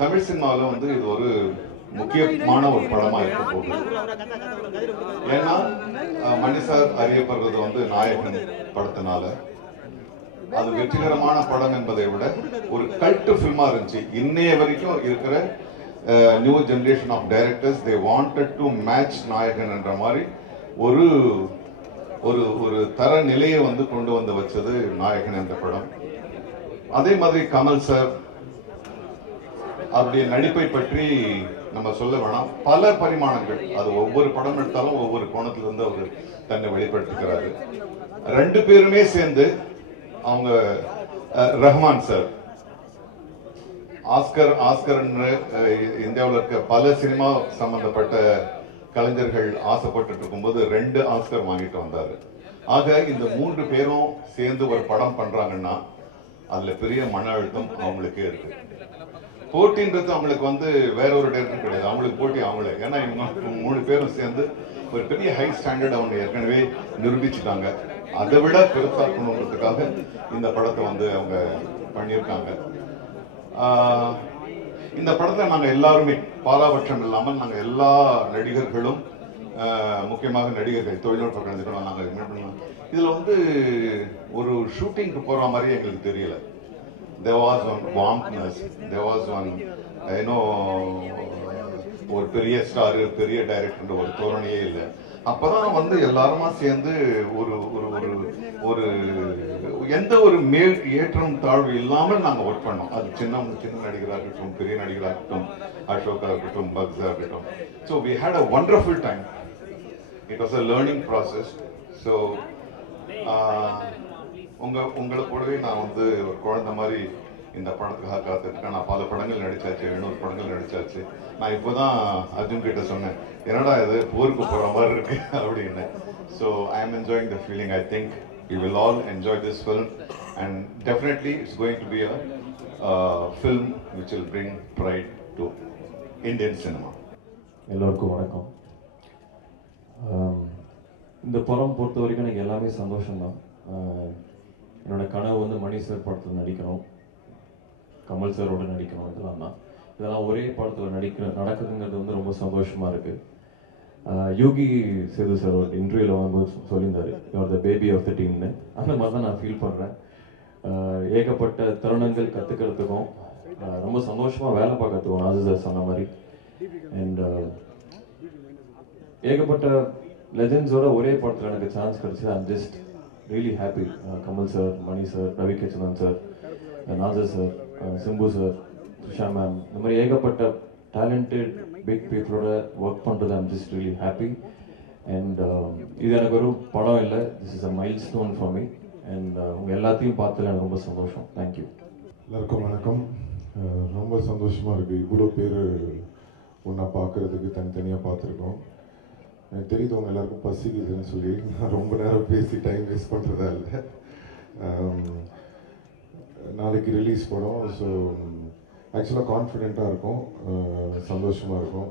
தமிழ் சினிமாவில் வந்து இது ஒரு முக்கியமான ஒரு படமா இருக்க போகுது. ஏன்னா மணி சார் அறியப்படுறது வந்து நாயகன் படத்தினால. அது வெற்றிகரமான படம் என்பதை விட ஒரு கல்ட் ஃபில்மா இருந்துச்சு. இன்னைய வரைக்கும் இருக்கிற new generation of directors they wanted to match Nayakan என்ற மாதிரி ஒரு ஒரு ஒரு தர நிலையை வந்து கொண்டு வந்து வச்சது நாயகன் என்ற படம். அதே மாதிரி கமல் சார் அப்படி நடிப்பை பற்றி நம்ம சொல்ல வேணாம். பல பரிமாணங்கள், அது ஒவ்வொரு படம் எடுத்தாலும் ஒவ்வொரு கோணத்திலிருந்து அவர் தன்னை வெளிப்படுத்திக்கிறாரு. ரெண்டு பேருமே சேர்ந்து அவங்க ரஹ்மான் சார் ஆஸ்கர் இந்தியாவில் இருக்க பல சினிமா சம்பந்தப்பட்ட கலைஞர்கள் ஆசைப்பட்டு இருக்கும்போது 2 ஆஸ்கர் வாங்கிட்டு வந்தாரு. ஆக இந்த 3 பேரும் சேர்ந்து ஒரு படம் பண்றாங்கன்னா அதுல பெரிய மன அழுத்தம் அவங்களுக்கே இருக்கு. போட்டின்றது அவங்களுக்கு வந்து வேற ஒரு டைரக்டர் கிடையாது, அவங்களுக்கு போட்டி அவங்களே. ஏன்னா இவங்க 3 பேரும் சேர்ந்து ஒரு பெரிய ஹை ஸ்டாண்டர்ட் அவங்க ஏற்கனவே நிரூபிச்சுட்டாங்க. அதை விட பெருசாக்கணுன்றதுக்காக இந்த படத்தை வந்து அவங்க பண்ணியிருக்காங்க. இந்த படத்துல நாங்க எல்லாருமே பாராபட்சம் இல்லாமல் நாங்க எல்லா நடிகர்களும், முக்கியமாக நடிகர்கள், தொழில்நுட்ப கலைஞர்களும் நாங்க என்ன பண்ணுவோம், இதுல வந்து ஒரு ஷூட்டிங்க்கு போற மாதிரி எங்களுக்கு தெரியல. There was one warmness, there was one, ஒரு பெரிய ஸ்டார் பெரிய டைரக்டர் ஒரு தோரணையே இல்லை. அப்பதான் வந்து எல்லாருமா சேர்ந்து ஒரு ஒரு ஒரு ஒரு எந்த ஒரு ஏற்றம் தாழ்வு இல்லாமல் நாங்க ஒர்க் பண்ணோம். அது சின்ன நடிகராக இருக்கட்டும், பெரிய நடிகராக இருக்கட்டும், அசோகா இருக்கட்டும், பக்ஸா இருக்கட்டும். So we had a wonderful time. It was a learning process. So உங்களை கூடவே நான் வந்து ஒரு குழந்தை மாதிரி இந்த படத்துக்காக காத்துருக்கேன். நான் பல படங்கள் நடிச்சாச்சு, 700 படங்கள் நடிச்சாச்சு. நான் இப்போதான் அர்ஜுன் கிட்ட சொன்னேன், என்னடா இது போருக்கு போற மாதிரி இருக்கு அப்படின்னு. So I am enjoying the feeling. I think you will all enjoy this film and definitely it's going to be a film which will bring fried to Indian cinema. எல்லோருக்கும் வணக்கம். இந்த படம் பொறுத்த வரைக்கும் எனக்கு எல்லாமே சந்தோஷம்தான். என்னோட கனவு வந்து மணி சார் படத்தில் நடிக்கணும், கமல் சாரோட நடிக்கணும். இதெல்லாம் ஒரே படத்தில் நடக்குதுங்கிறது வந்து ரொம்ப சந்தோஷமாக இருக்குது. யோகி சேது சார் ஒரு இன்டர்வியூவில் வரும்போது சொல்லியிருந்தாரு, you're the baby of the டீம்னு. அந்த மாதிரி தான் நான் ஃபீல் பண்ணுறேன். ஏகப்பட்ட தருணங்கள் கற்றுக்கிறதுக்கும் ரொம்ப சந்தோஷமாக வேலை பார்க்கறதுக்கும் நாசு சார் சொன்ன மாதிரி. அண்ட் ஏகப்பட்ட லெஜண்ட்ஸோட ஒரே படத்தில் எனக்கு சான்ஸ் கிடச்சி I'm just really happy. Kamal sir, Mani sir, Ravi Krishnan sir, Nassar sir, Simbu sir, Trisha ma'am, இந்த மாதிரி ஏகப்பட்ட டேலண்டட் பிக் பீப்புளோட ஒர்க் பண்ணுறது I'm just really happy. And இது எனக்கு ஒரு படம் இல்லை, this is a milestone for me. And உங்கள் எல்லாத்தையும் பார்த்ததில் எனக்கு ரொம்ப சந்தோஷம். தேங்க்யூ. எல்லாருக்கும் வணக்கம். ரொம்ப சந்தோஷமாக இருக்குது. இவ்வளோ பேர் ஒன்றா பார்க்குறதுக்கு தனித்தனியாக பார்த்துருக்கோம். எனக்கு தெரியுது அவங்க எல்லாருக்கும் பசிக்குதுன்னு சொல்லி நான் ரொம்ப நேரம் பேசி டைம் வேஸ்ட் பண்ணுறதா இல்லை. நாளைக்கு ரிலீஸ் படம். ஸோ ஆக்சுவலாக கான்ஃபிடெண்ட்டாக இருக்கும், சந்தோஷமாக இருக்கும்.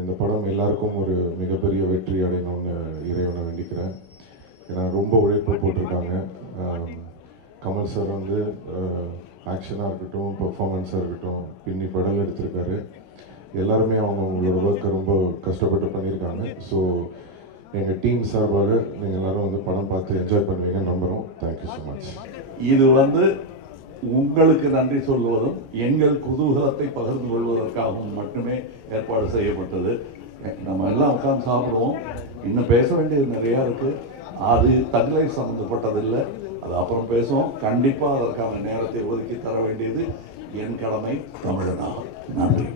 இந்த படம் எல்லாருக்கும் ஒரு மிகப்பெரிய வெற்றி அடையணும்னு இறைவனை வேண்டிக்கிறேன். ஏன்னா ரொம்ப உழைப்பு போட்டிருக்காங்க. கமல் சார் வந்து ஆக்ஷனாக இருக்கட்டும், பெர்ஃபார்மன்ஸாக இருக்கட்டும், பின்னி படம் எடுத்திருக்காரு. எல்லாருமே அவங்களோட ஒர்க்கை ரொம்ப கஷ்டப்பட்டு பண்ணியிருக்காங்க. ஸோ எங்கள் டீம் சார்பாக நீங்கள் எல்லோரும் வந்து படம் பார்த்து என்ஜாய் பண்ணுவீங்கன்னு நம்புகிறோம். Thank you so much. இது வந்து உங்களுக்கு நன்றி சொல்வதும் எங்கள் குதூகலத்தை பகிர்ந்து கொள்வதற்காகவும் மட்டுமே ஏற்பாடு செய்யப்பட்டது. நம்ம எல்லாம் உட்கார்ந்து சாப்பிடுவோம். இன்னும் பேச வேண்டியது நிறையா இருக்குது. அது தங்களை சம்மந்தப்பட்டதில்லை, அது அப்புறம் பேசுவோம். கண்டிப்பாக அதற்கான நேரத்தை ஒதுக்கி தர வேண்டியது என் கடமை தமிழனாக. நன்றி.